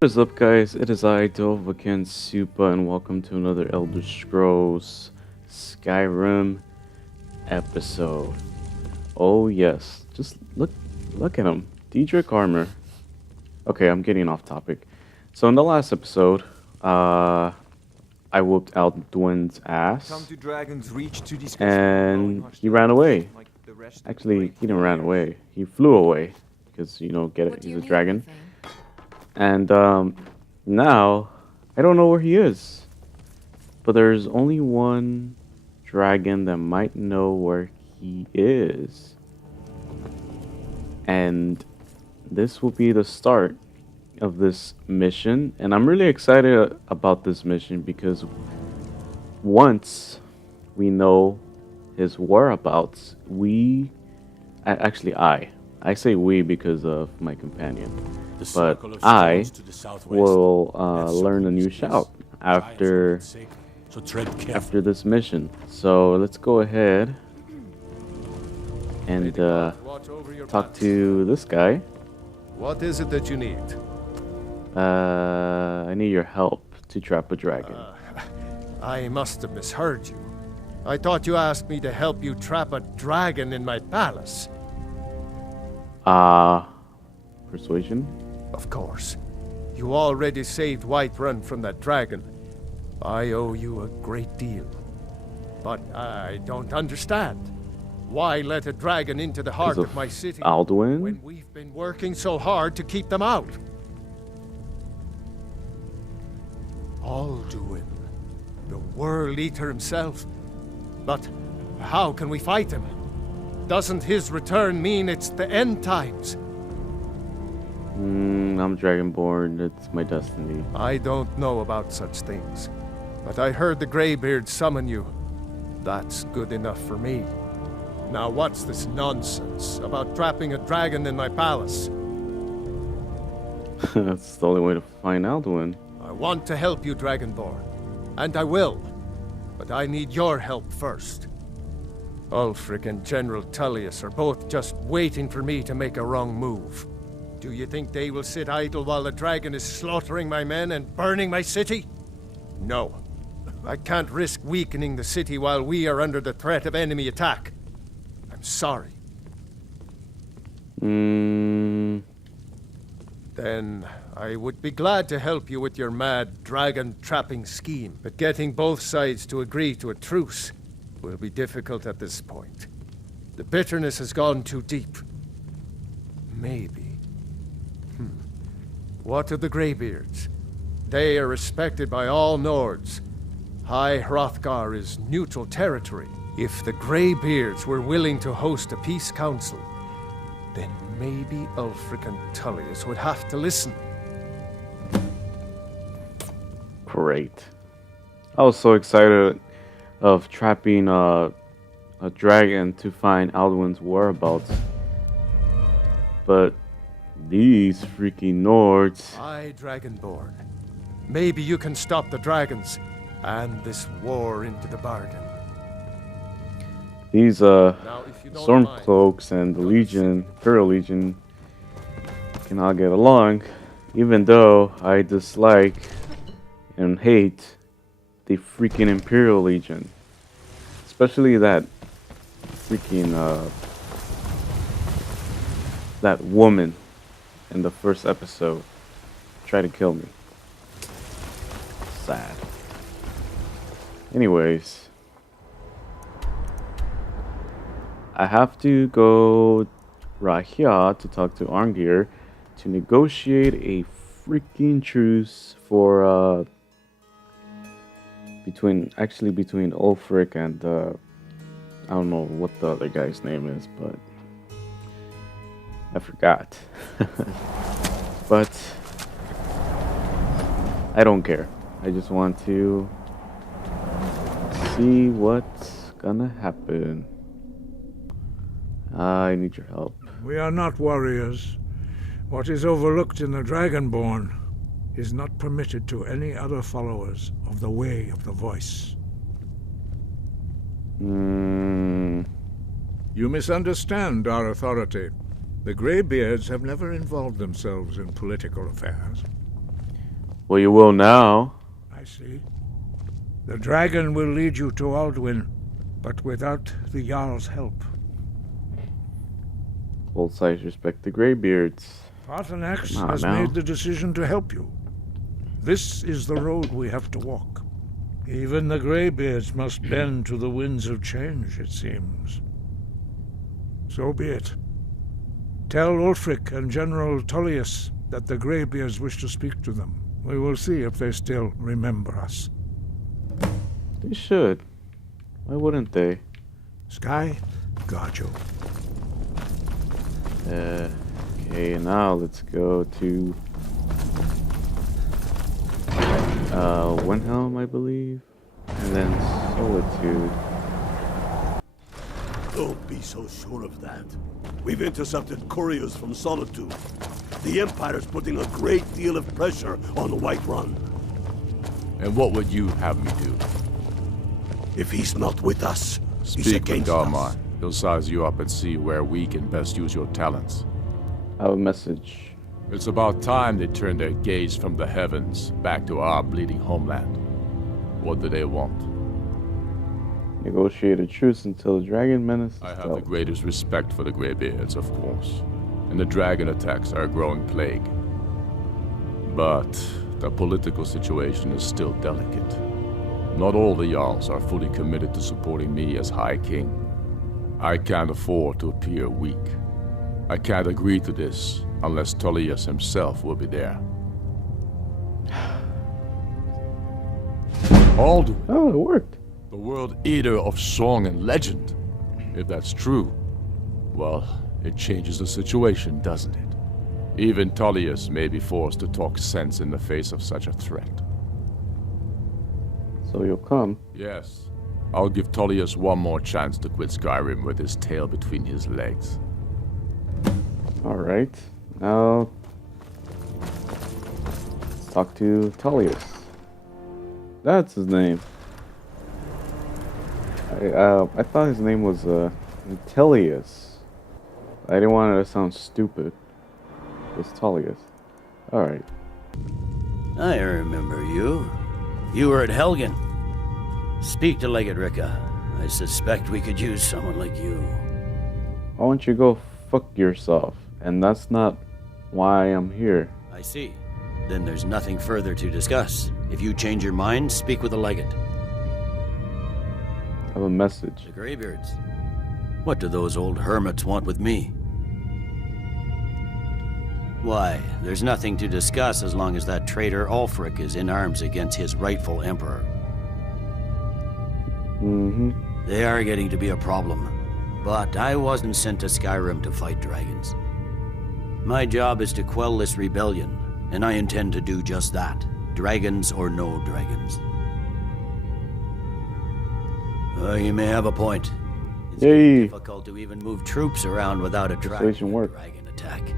What is up, guys? It is I, DovahKenSupa, and welcome to another Elder Scrolls Skyrim episode. Oh yes, just look at him, Diedrich armor. Okay, I'm getting off topic. So in the last episode, I whooped Alduin's Come ass, to Dragon's Reach to discuss and he ran away. Actually, he didn't run away. He flew away because get it. He's a dragon. And now I don't know where he is. But there's only one dragon that might know where he is. And this will be the start of this mission. And I'm really excited about this mission because once we know his whereabouts, I say we because of my companion. But I will learn a new shout after this mission. So let's go ahead and talk to this guy. What is it that you need? I need your help to trap a dragon. I must have misheard you. I thought you asked me to help you trap a dragon in my palace. Persuasion? Of course. You already saved Whiterun from that dragon. I owe you a great deal. But I don't understand. Why let a dragon into the heart of my city Alduin? when we've been working so hard to keep them out? Alduin, the World Eater himself. But how can we fight him? Doesn't his return mean it's the end times? I'm Dragonborn. It's my destiny. I don't know about such things. But I heard the Greybeard summon you. That's good enough for me. Now what's this nonsense about trapping a dragon in my palace? That's the only way to find Alduin. I want to help you, Dragonborn. And I will. But I need your help first. Ulfric and General Tullius are both just waiting for me to make a wrong move. Do you think they will sit idle while the dragon is slaughtering my men and burning my city? No. I can't risk weakening the city while we are under the threat of enemy attack. I'm sorry. Then I would be glad to help you with your mad dragon trapping scheme, but getting both sides to agree to a truce will be difficult at this point. The bitterness has gone too deep. Maybe. What of the Greybeards? They are respected by all Nords. High Hrothgar is neutral territory. If the Greybeards were willing to host a peace council, then maybe Ulfric and Tullius would have to listen. Great. I was so excited of trapping a dragon to find Alduin's whereabouts. But these freaking Nords. Aye, Dragonborn. Maybe you can stop the dragons and this war into the bargain. These stormcloaks and the Legion, Imperial Legion, cannot get along, even though I dislike and hate the freaking Imperial Legion, especially that freaking that woman in the first episode tried to kill me. Sad. Anyways, I have to go right here to talk to Arngir to negotiate a freaking truce for between Ulfric and I don't know what the other guy's name is, but I forgot. But I don't care. I just want to see what's gonna happen. I need your help. We are not warriors. What is overlooked in the Dragonborn is not permitted to any other followers of the Way of the Voice. You misunderstand our authority. The Greybeards have never involved themselves in political affairs. Well, you will now. I see. The dragon will lead you to Alduin, but without the Jarl's help. Old size respect the Greybeards. Paarthurnax Come on has now. made the decision to help you. This is the road we have to walk. Even the Greybeards must bend to the winds of change, it seems. So be it. Tell Ulfric and General Tullius that the Greybeards wish to speak to them. We will see if they still remember us. They should. Why wouldn't they? Sky, guard you. Okay, now let's go to Windhelm, I believe, and then Solitude. Don't be so sure of that. We've intercepted couriers from Solitude. The Empire's putting a great deal of pressure on the White Run. And what would you have me do? If he's not with us, he's Speak with against Dalmar. us. He'll size you up and see where we can best use your talents. I have a message. It's about time they turn their gaze from the heavens back to our bleeding homeland. What do they want? Negotiate a truce until the dragon menace is I have dealt. the greatest respect for the Greybeards, of course. And the dragon attacks are a growing plague. But the political situation is still delicate. Not all the Jarls are fully committed to supporting me as High King. I can't afford to appear weak. I can't agree to this unless Tullius himself will be there. Alduin, Oh, it worked. the world eater of song and legend. If that's true, well, it changes the situation, doesn't it? Even Tullius may be forced to talk sense in the face of such a threat. So you'll come. Yes, I'll give Tullius one more chance to quit Skyrim with his tail between his legs. Alright. Now let's talk to Tullius. That's his name. I thought his name was Intellius. I didn't want it to sound stupid. It was Tullius. Alright. I remember you. You were at Helgen. Speak to Legate Ricka. I suspect we could use someone like you. Why don't you go fuck yourself? And that's not why I'm here. I see. Then there's nothing further to discuss. If you change your mind, speak with the Legate. I have a message. The Greybeards. What do those old hermits want with me? Why, there's nothing to discuss as long as that traitor Ulfric is in arms against his rightful emperor. Mm-hmm. They are getting to be a problem. But I wasn't sent to Skyrim to fight dragons. My job is to quell this rebellion, and I intend to do just that. Dragons or no dragons. You may have a point. It's Yay. difficult to even move troops around without attracting Persuasion a worked. dragon attack.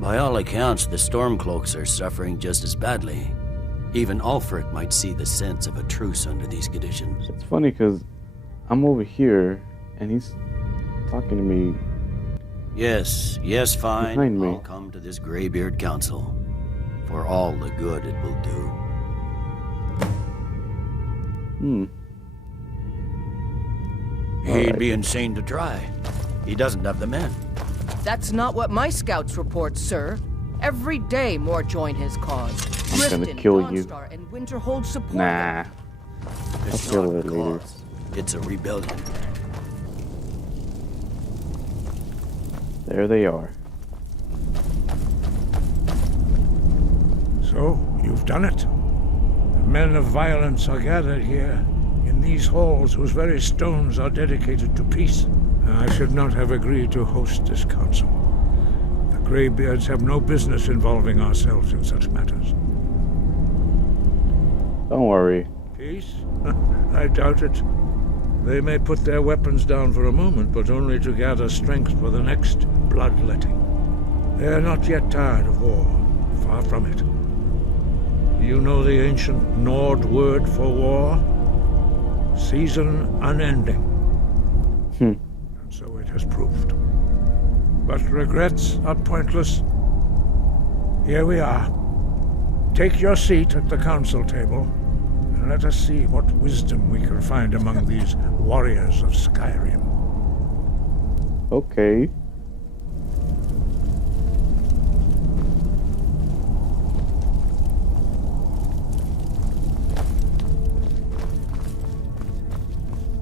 By all accounts, the stormcloaks are suffering just as badly. Even Ulfric might see the sense of a truce under these conditions. It's funny because I'm over here and he's talking to me. Yes, fine. Behind me. I'll come to this Greybeard Council. For all the good it will do. He'd Alright. be insane to try. He doesn't have the men. That's not what my scouts report, sir. Every day more join his cause. I'm gonna Riften, kill you. Dawnstar, and Winterhold support Nah. them. It's I'll kill not it a later. cause. It's a rebellion. There they are. So, you've done it. The men of violence are gathered here, in these halls whose very stones are dedicated to peace. I should not have agreed to host this council. The Greybeards have no business involving ourselves in such matters. Don't worry. Peace? I doubt it. They may put their weapons down for a moment, but only to gather strength for the next bloodletting. They are not yet tired of war. Far from it. You know the ancient Nord word for war? Season unending. And so it has proved. But regrets are pointless. Here we are. Take your seat at the council table, and let us see what wisdom we can find among these warriors of Skyrim. Okay.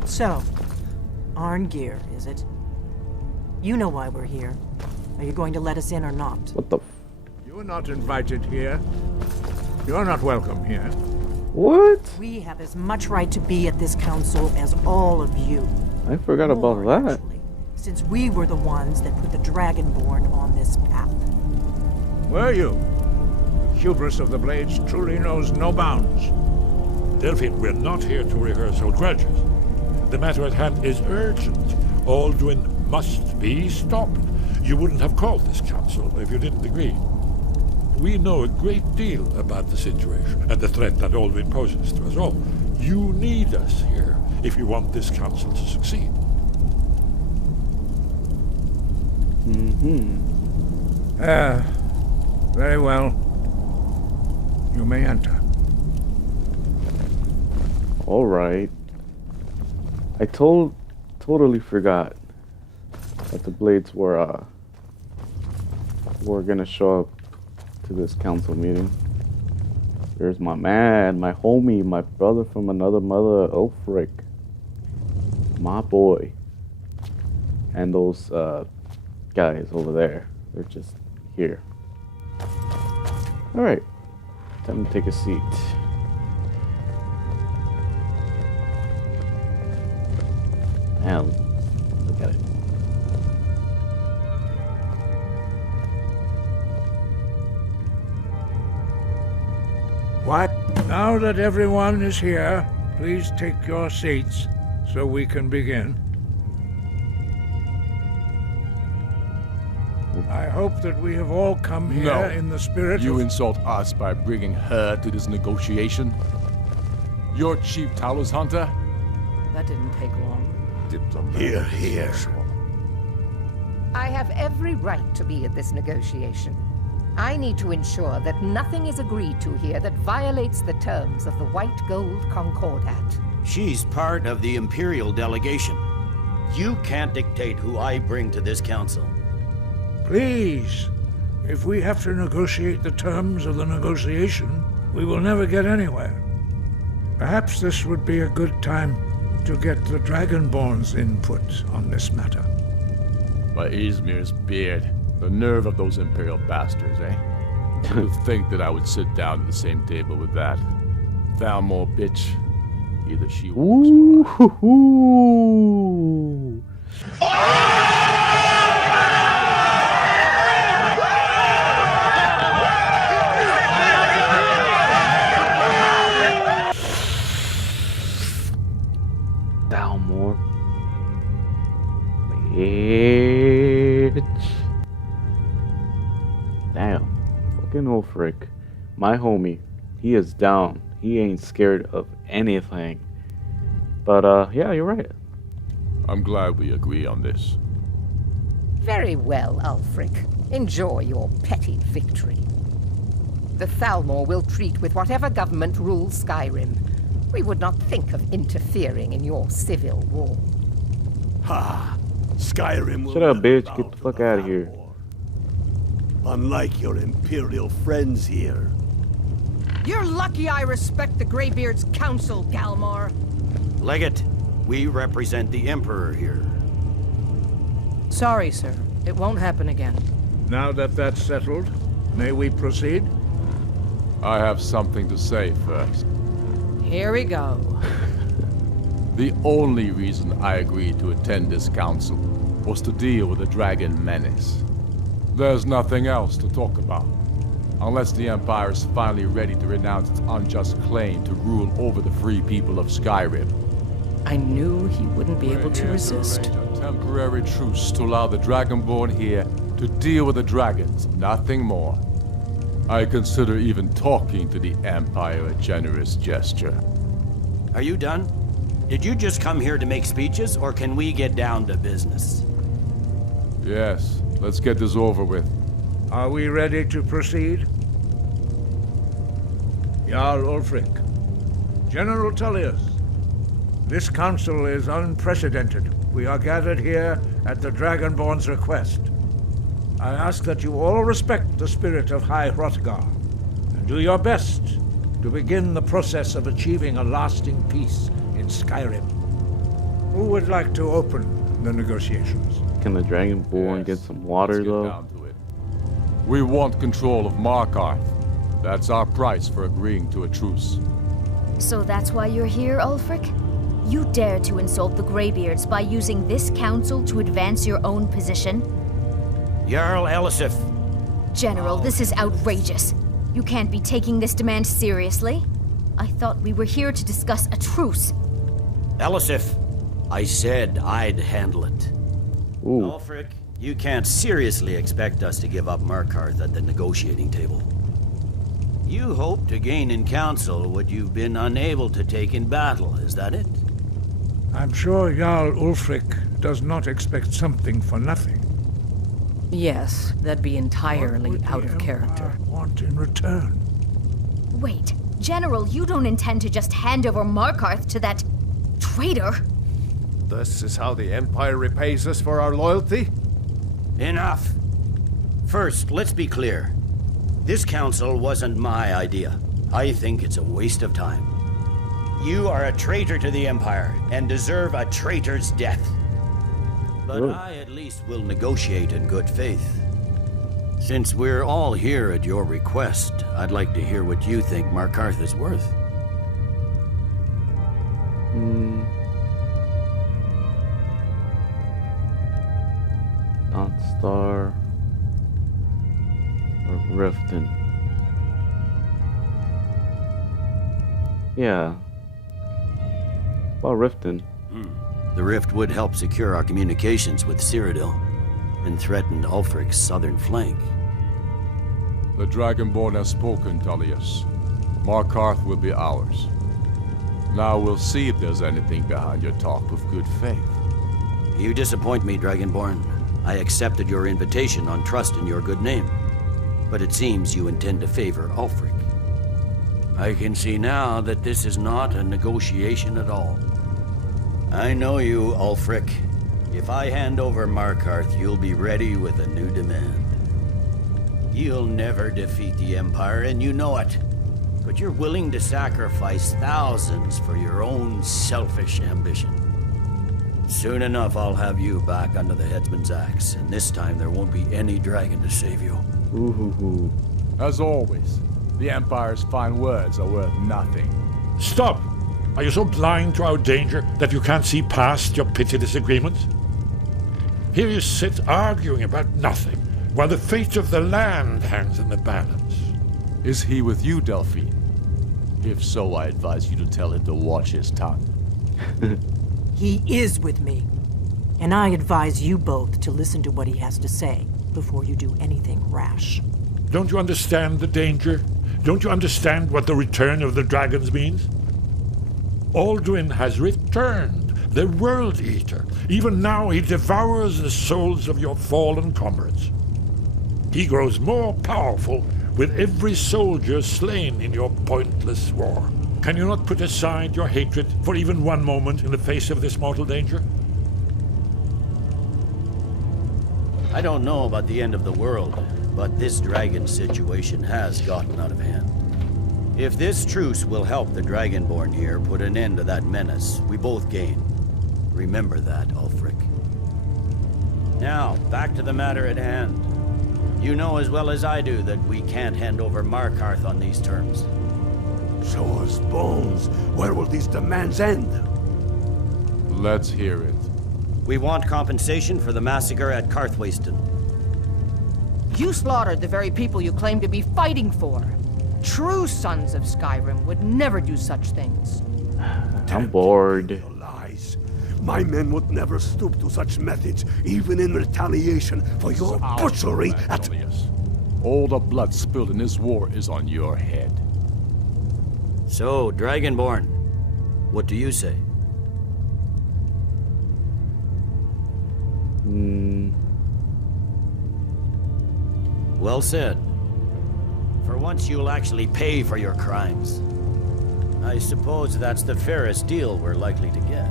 So, Arngeir, is it? You know why we're here. Are you going to let us in or not? What the? You're not invited here. You're not welcome here. What? We have as much right to be at this council as all of you. I forgot about More, that. actually, since we were the ones that put the Dragonborn on this path. Were you? The hubris of the Blades truly knows no bounds. Delphine, we're not here to rehearse old grudges. The matter at hand is urgent. Alduin must be stopped. You wouldn't have called this council if you didn't agree. We know a great deal about the situation and the threat that Alduin poses to us all. You need us here if you want this council to succeed. Very well. You may enter. All right. I totally forgot that the Blades were gonna show up to this council meeting. There's my man, my homie, my brother from another mother, Ulfric. My boy. And those guys over there. They're just here. Alright. Time to take a seat. Man, look at it. What? Now that everyone is here, please take your seats so we can begin. I hope that we have all come here No. in the spirit You of... insult us by bringing her to this negotiation? Your chief Talos hunter? That didn't take long. Here, here. I have every right to be at this negotiation. I need to ensure that nothing is agreed to here that violates the terms of the White Gold Concordat. She's part of the imperial delegation. You can't dictate who I bring to this council. Please, if we have to negotiate the terms of the negotiation, we will never get anywhere. Perhaps this would be a good time to get the Dragonborn's input on this matter. By Izmir's beard. The nerve of those imperial bastards, eh? To think that I would sit down at the same table with that. Thalmor bitch. Either she walks or I. Ooh. Thalmor. Bitch. Damn. Fucking Ulfric. My homie. He is down. He ain't scared of anything. But, yeah, you're right. I'm glad we agree on this. Very well, Ulfric. Enjoy your petty victory. The Thalmor will treat with whatever government rules Skyrim. We would not think of interfering in your civil war. Ha! Skyrim will Shut up, never bitch. bow Get the to fuck outta here. Thalmor. Unlike your imperial friends here. You're lucky I respect the Greybeard's counsel, Galmar. Legate, we represent the Emperor here. Sorry, sir. It won't happen again. Now that that's settled, may we proceed? I have something to say first. Here we go. The only reason I agreed to attend this council was to deal with the dragon menace. There's nothing else to talk about. Unless the Empire is finally ready to renounce its unjust claim to rule over the free people of Skyrim. I knew he wouldn't be able to We're here resist. arrange a temporary truce to allow the Dragonborn here to deal with the dragons, nothing more. I consider even talking to the Empire a generous gesture. Are you done? Did you just come here to make speeches, or can we get down to business? Yes, let's get this over with. Are we ready to proceed? Jarl Ulfric, General Tullius, this council is unprecedented. We are gathered here at the Dragonborn's request. I ask that you all respect the spirit of High Hrothgar, and do your best to begin the process of achieving a lasting peace in Skyrim. Who would like to open the negotiations? Can the Dragonborn get some water, Let's get though? down to it. We want control of Markarth. That's our price for agreeing to a truce. So that's why you're here, Ulfric? You dare to insult the Greybeards by using this council to advance your own position? Jarl Elisif. General, this is outrageous. You can't be taking this demand seriously. I thought we were here to discuss a truce. Elisif, I said I'd handle it. Ooh. Ulfric, you can't seriously expect us to give up Markarth at the negotiating table. You hope to gain in council what you've been unable to take in battle, is that it? I'm sure Jarl Ulfric does not expect something for nothing. Yes, that'd be What entirely would the out of character. Empire want in return? Wait, General, you don't intend to just hand over Markarth to that traitor? This is how the Empire repays us for our loyalty? Enough. First, let's be clear. This council wasn't my idea. I think it's a waste of time. You are a traitor to the Empire and deserve a traitor's death. But Ooh. I at least will negotiate in good faith. Since we're all here at your request, I'd like to hear what you think Markarth is worth. Dawnstar or Riften. Yeah. About Riften. The rift would help secure our communications with Cyrodiil and threatened Ulfric's southern flank. The Dragonborn has spoken, Tullius. Markarth will be ours. Now we'll see if there's anything behind your talk of good faith. You disappoint me, Dragonborn. I accepted your invitation on trust in your good name. But it seems you intend to favor Ulfric. I can see now that this is not a negotiation at all. I know you, Ulfric. If I hand over Markarth, you'll be ready with a new demand. You'll never defeat the Empire, and you know it. But you're willing to sacrifice thousands for your own selfish ambition. Soon enough, I'll have you back under the headsman's axe, and this time there won't be any dragon to save you. Ooh. As always, the Empire's fine words are worth nothing. Stop! Are you so blind to our danger that you can't see past your petty disagreements? Here you sit arguing about nothing, while the fate of the land hangs in the balance. Is he with you, Delphine? If so, I advise you to tell him to watch his tongue. He is with me. And I advise you both to listen to what he has to say before you do anything rash. Don't you understand the danger? Don't you understand what the return of the dragons means? Alduin has returned, the World Eater. Even now he devours the souls of your fallen comrades. He grows more powerful with every soldier slain in your pointless war. Can you not put aside your hatred for even one moment in the face of this mortal danger? I don't know about the end of the world, but this dragon situation has gotten out of hand. If this truce will help the Dragonborn here put an end to that menace, we both gain. Remember that, Ulfric. Now, back to the matter at hand. You know as well as I do that we can't hand over Markarth on these terms. Show us bones. Where will these demands end? Let's hear it. We want compensation for the massacre at Karthwasten. You slaughtered the very people you claim to be fighting for. True sons of Skyrim would never do such things. I'm bored. Your lies. My men would never stoop to such methods, even in retaliation for your butchery at... Tullius. All the blood spilled in this war is on your head. So, Dragonborn, what do you say? Well said. For once you'll actually pay for your crimes. I suppose that's the fairest deal we're likely to get.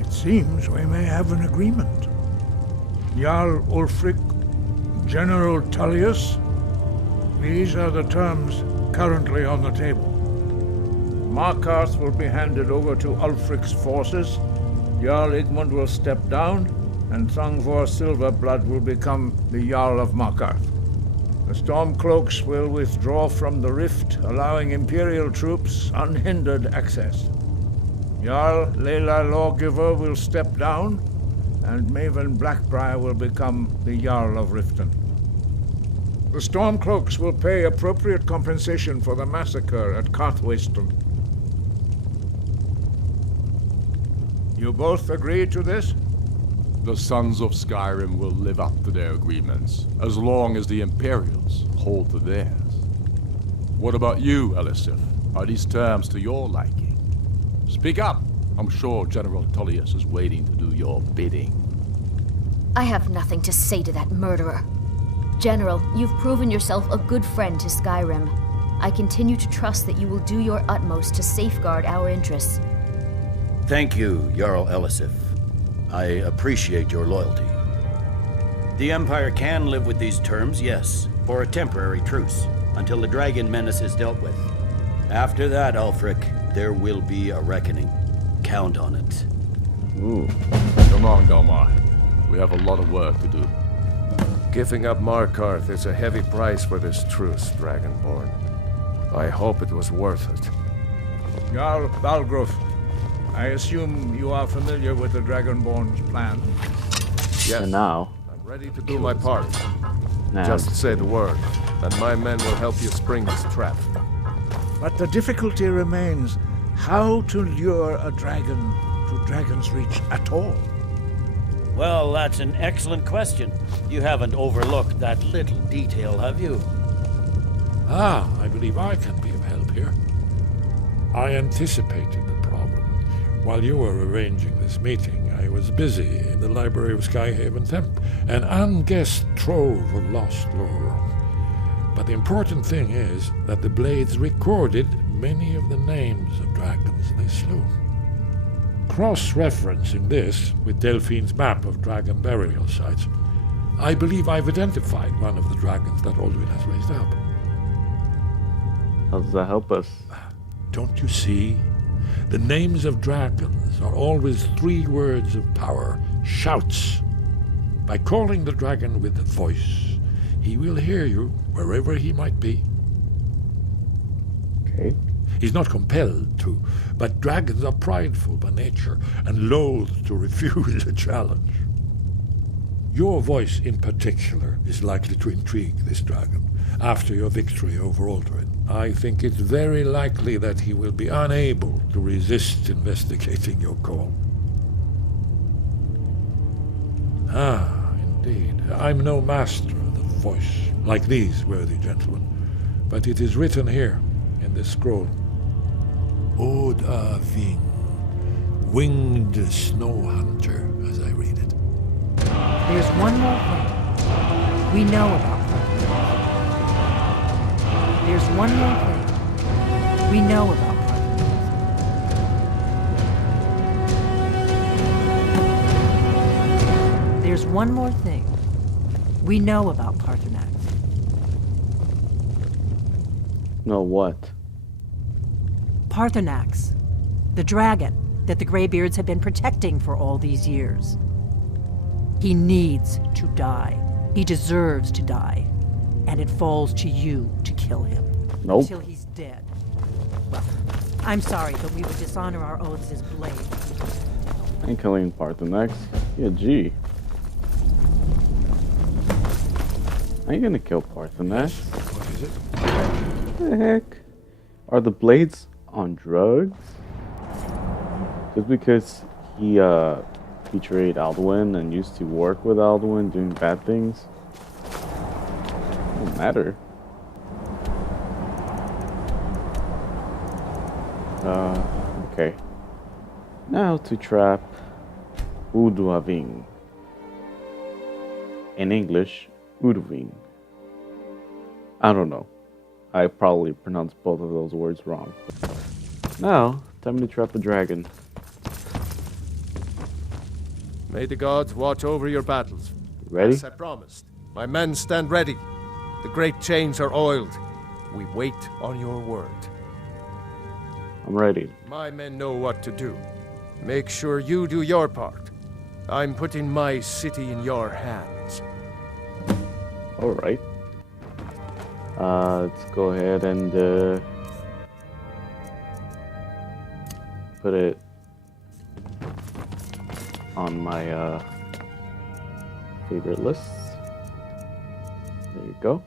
It seems we may have an agreement. Jarl Ulfric, General Tullius, these are the terms currently on the table. Markarth will be handed over to Ulfric's forces, Jarl Igmund will step down, and Thangvor Silverblood will become the Jarl of Markarth. The stormcloaks will withdraw from the rift, allowing imperial troops unhindered access. Jarl Leila Lawgiver will step down, and Maven Blackbriar will become the Jarl of Riften. The stormcloaks will pay appropriate compensation for the massacre at Carthwayston. You both agree to this? The Sons of Skyrim will live up to their agreements, as long as the Imperials hold to theirs. What about you, Elisif? Are these terms to your liking? Speak up! I'm sure General Tullius is waiting to do your bidding. I have nothing to say to that murderer. General, you've proven yourself a good friend to Skyrim. I continue to trust that you will do your utmost to safeguard our interests. Thank you, Jarl Elisif. I appreciate your loyalty. The Empire can live with these terms, yes, for a temporary truce, until the dragon menace is dealt with. After that, Ulfric, there will be a reckoning. Count on it. Ooh. Come on, Dalmar. We have a lot of work to do. Giving up Markarth is a heavy price for this truce, Dragonborn. I hope it was worth it. Jarl Balgruf, I assume you are familiar with the Dragonborn's plan. Yes. And now, I'm ready to do my part. now Just say the word, and my men will help you spring this trap. But the difficulty remains how to lure a dragon to Dragon's Reach at all. Well, that's an excellent question. You haven't overlooked that little detail, have you? Ah, I believe I can be of help here. I anticipated the problem. While you were arranging this meeting, I was busy in the library of Skyhaven Temp, an unguessed trove of lost lore. But the important thing is that the Blades recorded many of the names of dragons they slew. Cross-referencing this with Delphine's map of dragon burial sites, I believe I've identified one of the dragons that Alduin has raised up. how does that help us? Don't you see? The names of dragons are always 3 words of power, shouts. By calling the dragon with a voice, he will hear you wherever he might be. Okay. He's not compelled to, but dragons are prideful by nature and loath to refuse a challenge. Your voice in particular is likely to intrigue this dragon after your victory over Alduin. I think it's very likely that he will be unable to resist investigating your call. Ah, indeed. I'm no master of the voice, like these worthy gentlemen, but it is written here in this scroll. Odahviing, winged snow hunter, as I read it. There's one more thing we know about Parthenon. There's one more thing we know about Parthenon. There's one more thing we know about Parthenax. No, what? Parthenax, the dragon that the Greybeards have been protecting for all these years. He needs to die. He deserves to die. And it falls to you to kill him. Nope. Until he's dead. Well, I'm sorry, but we would dishonor our oaths as blades. I ain't killing Parthenax. Yeah, gee. I ain't gonna kill Parthenax. What is it? What the heck? Are the Blades on drugs? Just because he betrayed Alduin and used to work with Alduin doing bad things? Don't matter. Okay. Now to trap Odahviing. In English, Odahviing. I don't know. I probably pronounced both of those words wrong. Now, time to trap a dragon. May the gods watch over your battles. Ready? As I promised. My men stand ready. The great chains are oiled. We wait on your word. I'm ready. My men know what to do. Make sure you do your part. I'm putting my city in your hands. Alright. Let's go ahead and put it on my favorite lists. There you go.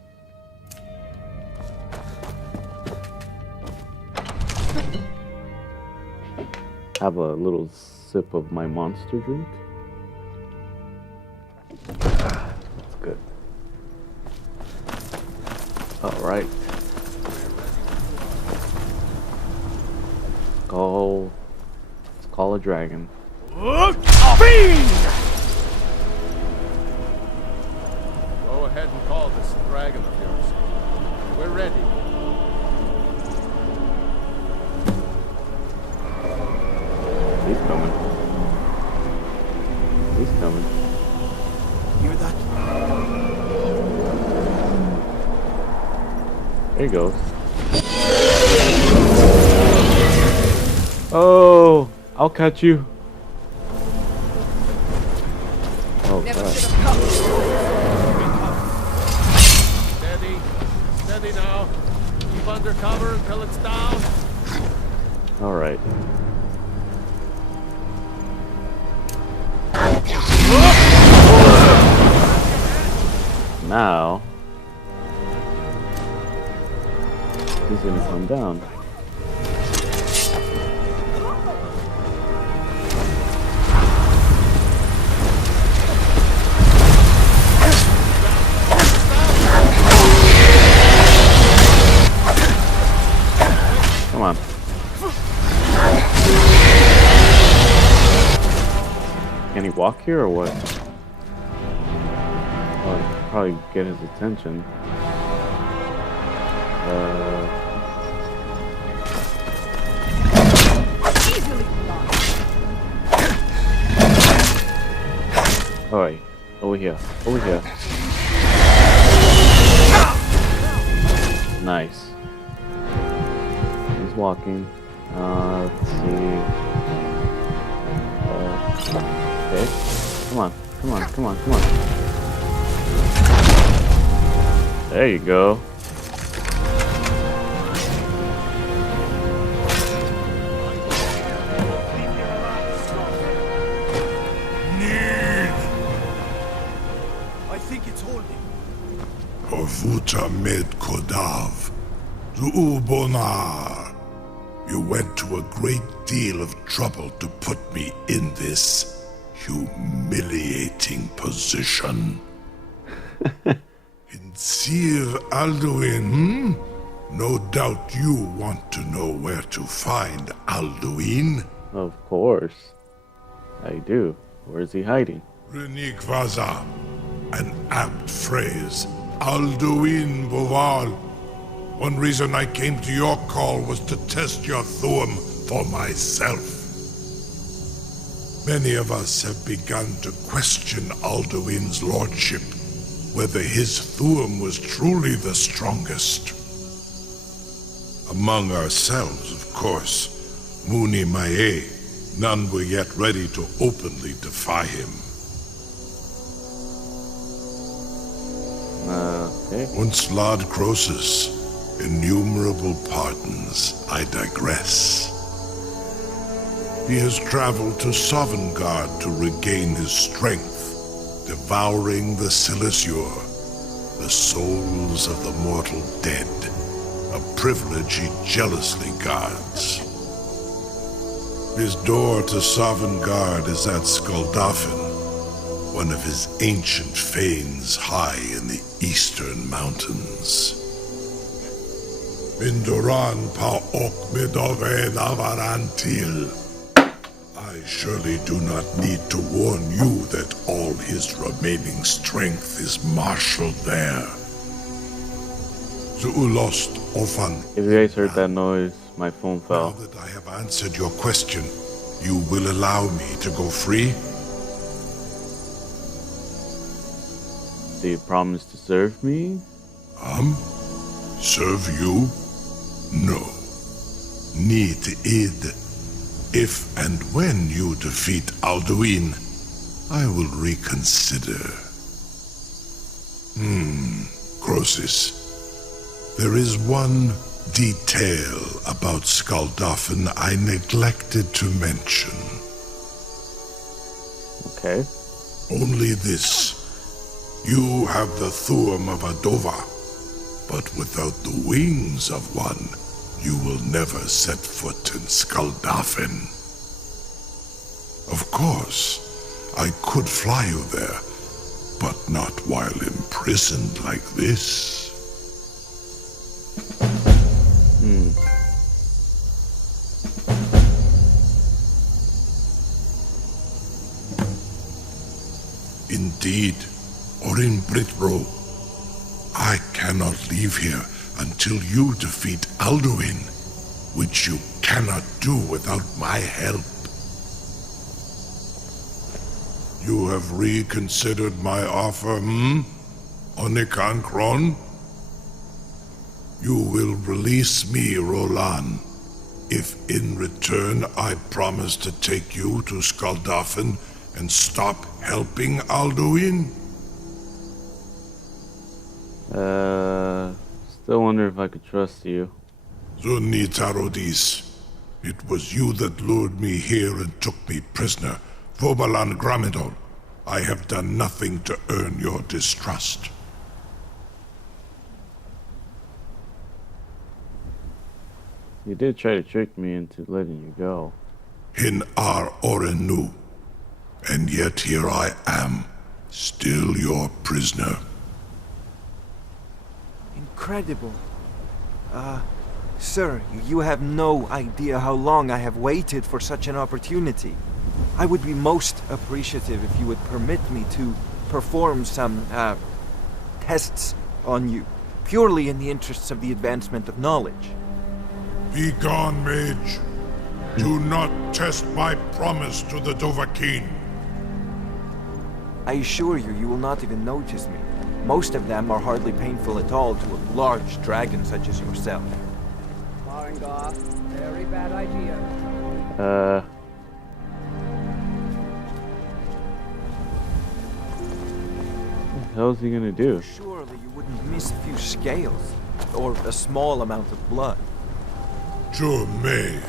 Have a little sip of my monster drink. That's good. Alright. Let's call a dragon. Odahviing! Go ahead and call this dragon of yours. We're ready. He's coming. He's coming. Hear that? There he goes. Oh, I'll catch you. Oh, God. Steady. Steady now. Keep under cover until it's down. All right. Now he's gonna come down. Come on. Can he walk here or what? Probably get his attention. Alright, over here, over here. Nice. He's walking. Let's see. Okay. Come on, come on, come on, come on. There you go. I think it's holding. Orvuta med Kodav, to Ubonar. You went to a great deal of trouble to put me in this humiliating position. Sir Alduin, No doubt you want to know where to find Alduin. Of course. I do. Where is he hiding? Renikvaza, an apt phrase. Alduin Boval. One reason I came to your call was to test your Thuum for myself. Many of us have begun to question Alduin's lordship, whether his Thuum was truly the strongest. Among ourselves, of course, Muni Mae, none were yet ready to openly defy him. Okay. Unslad Croesus, innumerable pardons, I digress. He has traveled to Sovngarde to regain his strength, devouring the Silesur, the souls of the mortal dead, a privilege he jealously guards. His door to Sovngarde is at Skuldafn, one of his ancient fanes high in the eastern mountains. Mindoran pa ok midove navarantil. I surely do not need to warn you that all his remaining strength is marshaled there. the lost orphan. If you guys heard that noise, my phone Now fell. that I have answered your question, you will allow me to go free? Do you promise to serve me? Serve you? No. Need id. If and when you defeat Alduin, I will reconsider. Croesus. There is one detail about Skaldafn I neglected to mention. Okay. Only this. You have the Thuum of a Dovah, but without the wings of one, you will never set foot in Skaldafn. Of course, I could fly you there, but not while imprisoned like this. Indeed, or in Britbro, I cannot leave here until you defeat Alduin, which you cannot do without my help. You have reconsidered my offer, Onikan Kron? You will release me, Roland, if in return I promise to take you to Skaldafn and stop helping Alduin? Still wonder if I could trust you. Zunitarodis, it was you that lured me here and took me prisoner. Vobalan Gramidol, I have done nothing to earn your distrust. You did try to trick me into letting you go. In Ar Orenu, and yet here I am, still your prisoner. Incredible. Sir, you have no idea how long I have waited for such an opportunity. I would be most appreciative if you would permit me to perform some, tests on you, purely in the interests of the advancement of knowledge. Be gone, mage. Do not test my promise to the DovahKeen. I assure you, you will not even notice me. Most of them are hardly painful at all to a large dragon such as yourself. Marengar, very bad idea. What the hell is he gonna do? Surely you wouldn't miss a few scales, or a small amount of blood. May,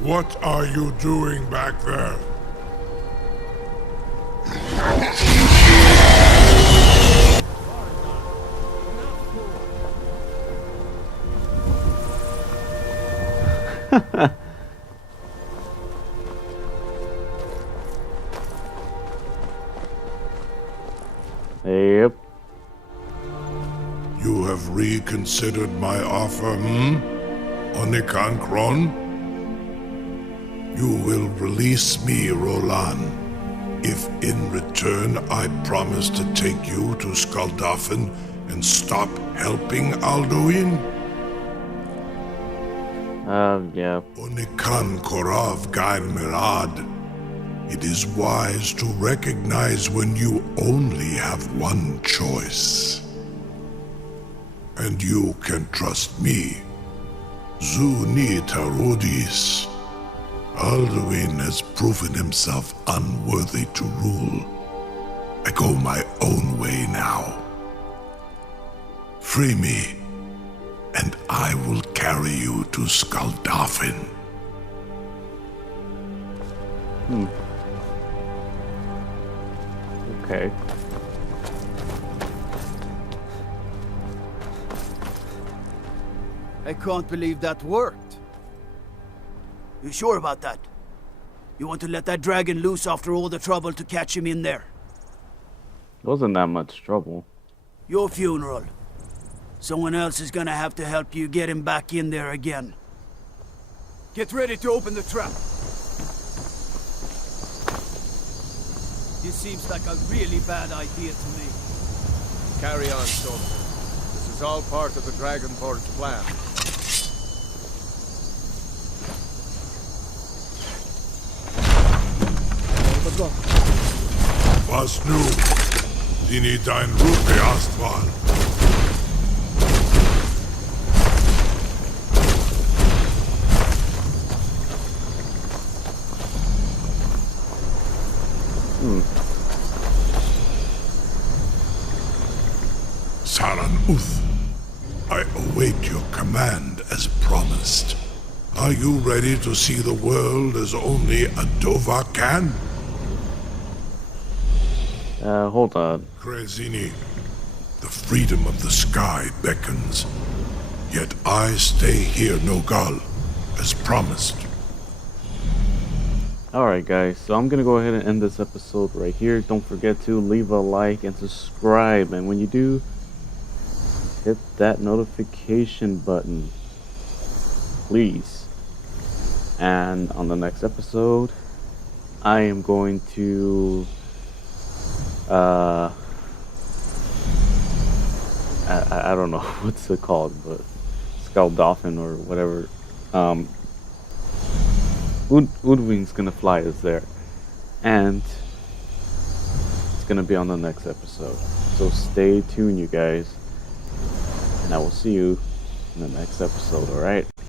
what are you doing back there? Yep. You have reconsidered my offer, Onikan Kron? You will release me, Roland, if in return I promise to take you to Skaldafn and stop helping Alduin? Yeah. Onikan Korav Gair Mirad. It is wise to recognize when you only have one choice. And you can trust me. Zuni Tarodis. Alduin has proven himself unworthy to rule. I go my own way now. Free me, and I will carry you to Skaldafn. Okay. I can't believe that worked. You sure about that? You want to let that dragon loose after all the trouble to catch him in there? It wasn't that much trouble. Your funeral. Someone else is gonna have to help you get him back in there again. Get ready to open the trap. This seems like a really bad idea to me. Carry on, soldier. This is It's all part of the Dragonborn's plan. Was nu? Dini dein Rufe Astval. Saran Uth, I await your command as promised. Are you ready to see the world as only a Dovah can? Hold on. Krezini, the freedom of the sky beckons. Yet I stay here, Nogal, as promised. Alright guys, so I'm gonna go ahead and end this episode right here. Don't forget to leave a like and subscribe, and when you do, hit that notification button, please. And on the next episode, I am going to I don't know what's it called, but Skaldolphin or whatever. Odahviing's gonna fly us there, and it's gonna be on the next episode. So stay tuned, you guys, and I will see you in the next episode. All right.